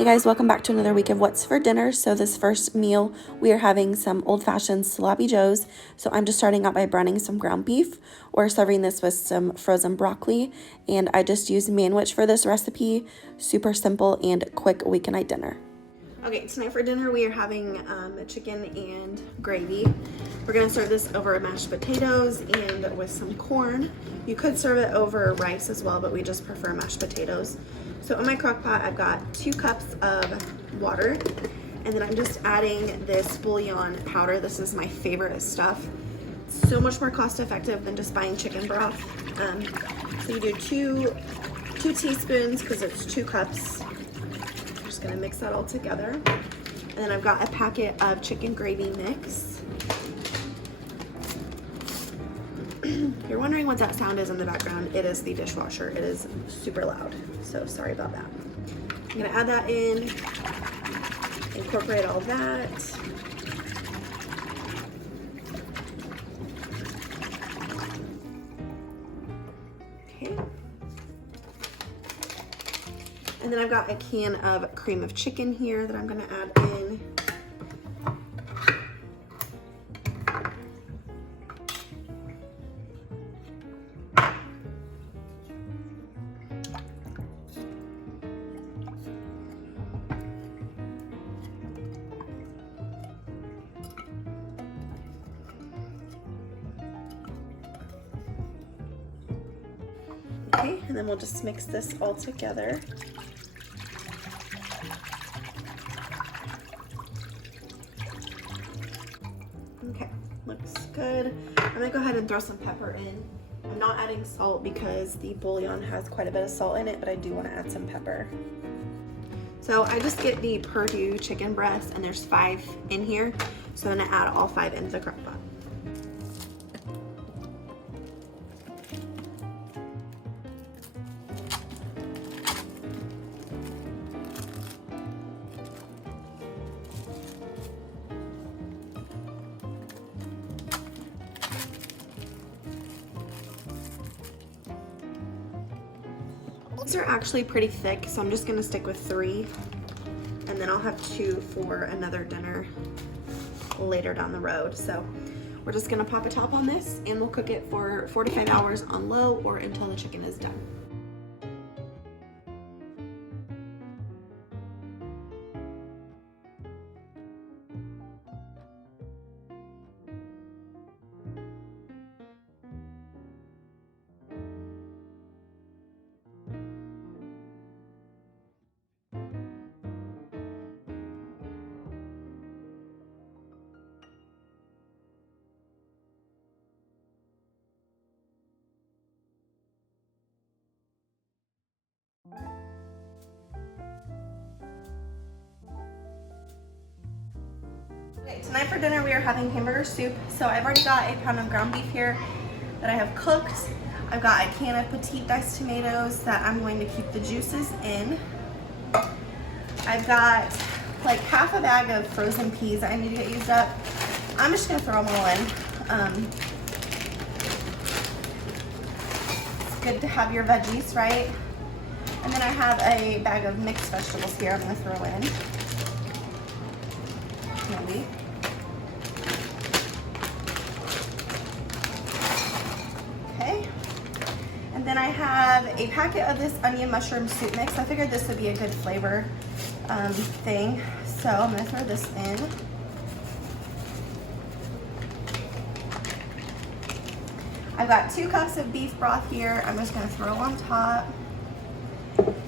Hey guys, welcome back to another week of What's for Dinner. So this first meal, we are having some old-fashioned sloppy joes. So I'm just starting out by browning some ground beef or serving this with some frozen broccoli. And I just used manwich for this recipe. Super simple and quick weeknight dinner. Okay, tonight for dinner we are having chicken and gravy. We're gonna serve this over mashed potatoes and with some corn. You could serve it over rice as well, but we just prefer mashed potatoes. So in my crock pot, I've got 2 cups of water, and then I'm just adding this bouillon powder. This is my favorite stuff. It's so much more cost effective than just buying chicken broth. So you do two teaspoons because it's 2 cups. I'm just gonna mix that all together. And then I've got a packet of chicken gravy mix. If you're wondering what that sound is in the background, it is the dishwasher. It is super loud, so sorry about that. I'm gonna add that in, incorporate all that. Okay. And then I've got a can of cream of chicken here that I'm gonna add in. Okay, and then we'll just mix this all together. Okay, looks good. I'm gonna go ahead and throw some pepper in. I'm not adding salt because the bouillon has quite a bit of salt in it, but I do want to add some pepper. So I just get the Purdue chicken breast, and there's 5 in here. So I'm gonna add all 5 into the crock pot. These are actually pretty thick, so I'm just gonna stick with 3, and then I'll have 2 for another dinner later down the road. So we're just gonna pop a top on this, and we'll cook it for 45 hours on low or until the chicken is done. Okay, tonight for dinner we are having hamburger soup. So I've already got a pound of ground beef here that I have cooked. I've got a can of petite diced tomatoes that I'm going to keep the juices in. I've got like half a bag of frozen peas that I need to get used up. I'm just gonna throw them all in. It's good to have your veggies, right? And then I have a bag of mixed vegetables here I'm gonna throw in. Handy. Okay. And then I have a packet of this onion mushroom soup mix. I figured this would be a good flavor thing. So I'm gonna throw this in. I've got 2 cups of beef broth here. I'm just gonna throw on top.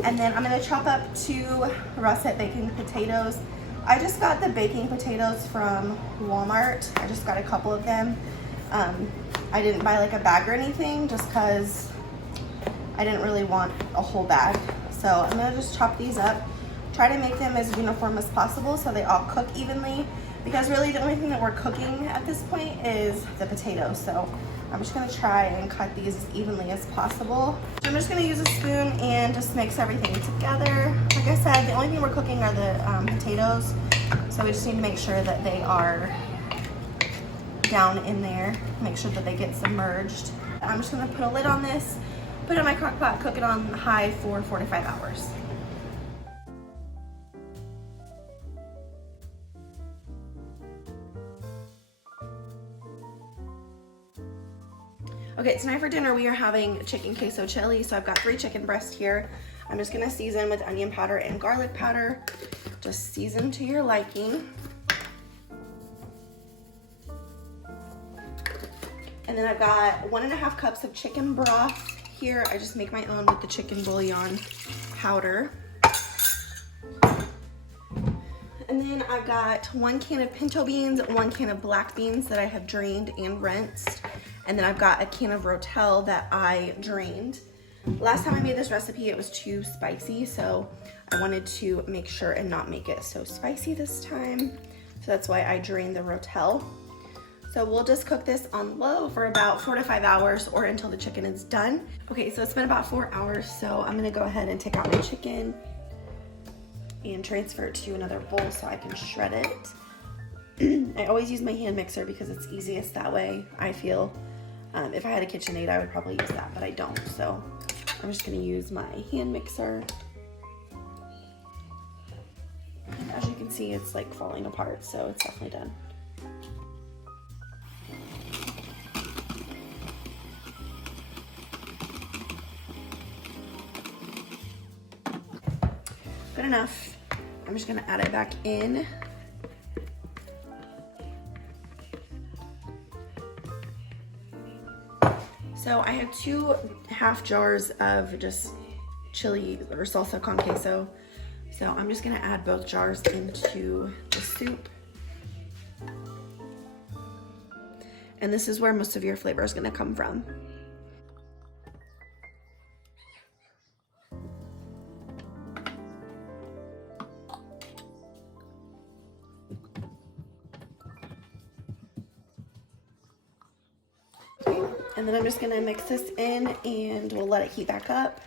And then I'm gonna chop up 2 russet baking potatoes. I just got the baking potatoes from Walmart. I just got a couple of them. I didn't buy like a bag or anything just because I didn't really want a whole bag. So I'm gonna just chop these up. Try to make them as uniform as possible so they all cook evenly, because really the only thing that we're cooking at this point is the potatoes. So I'm just gonna try and cut these as evenly as possible. So I'm just gonna use a spoon and just mix everything together. Like I said, the only thing we're cooking are the potatoes. So we just need to make sure that they are down in there. Make sure that they get submerged. I'm just gonna put a lid on this, put it in my crock pot, cook it on high for 45 hours. Okay, tonight for dinner we are having chicken queso chili. So I've got 3 chicken breasts here. I'm just gonna season with onion powder and garlic powder. Just season to your liking. And then I've got 1.5 cups of chicken broth here. I just make my own with the chicken bouillon powder. And then I've got 1 can of pinto beans, 1 can of black beans that I have drained and rinsed. And then I've got a can of rotel that I drained. Last time I made this recipe, it was too spicy, so I wanted to make sure and not make it so spicy this time. So that's why I drained the rotel. So we'll just cook this on low for about 4 to 5 hours or until the chicken is done. Okay, so it's been about 4 hours, so I'm gonna go ahead and take out my chicken and transfer it to another bowl so I can shred it. I always use my hand mixer because it's easiest that way, I feel. If I had a KitchenAid, I would probably use that, but I don't. So I'm just gonna use my hand mixer. And as you can see, it's like falling apart, so it's definitely done. Good enough. I'm just gonna add it back in. So I have 2 half jars of just chili or salsa con queso. So I'm just gonna add both jars into the soup. And this is where most of your flavor is gonna come from. And then I'm just gonna mix this in and we'll let it heat back up.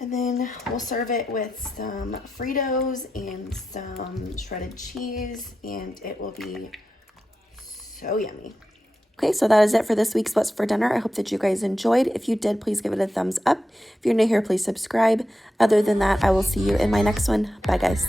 And then we'll serve it with some Fritos and some shredded cheese, and it will be so yummy. Okay, so that is it for this week's What's for Dinner. I hope that you guys enjoyed. If you did, please give it a thumbs up. If you're new here, please subscribe. Other than that, I will see you in my next one. Bye, guys.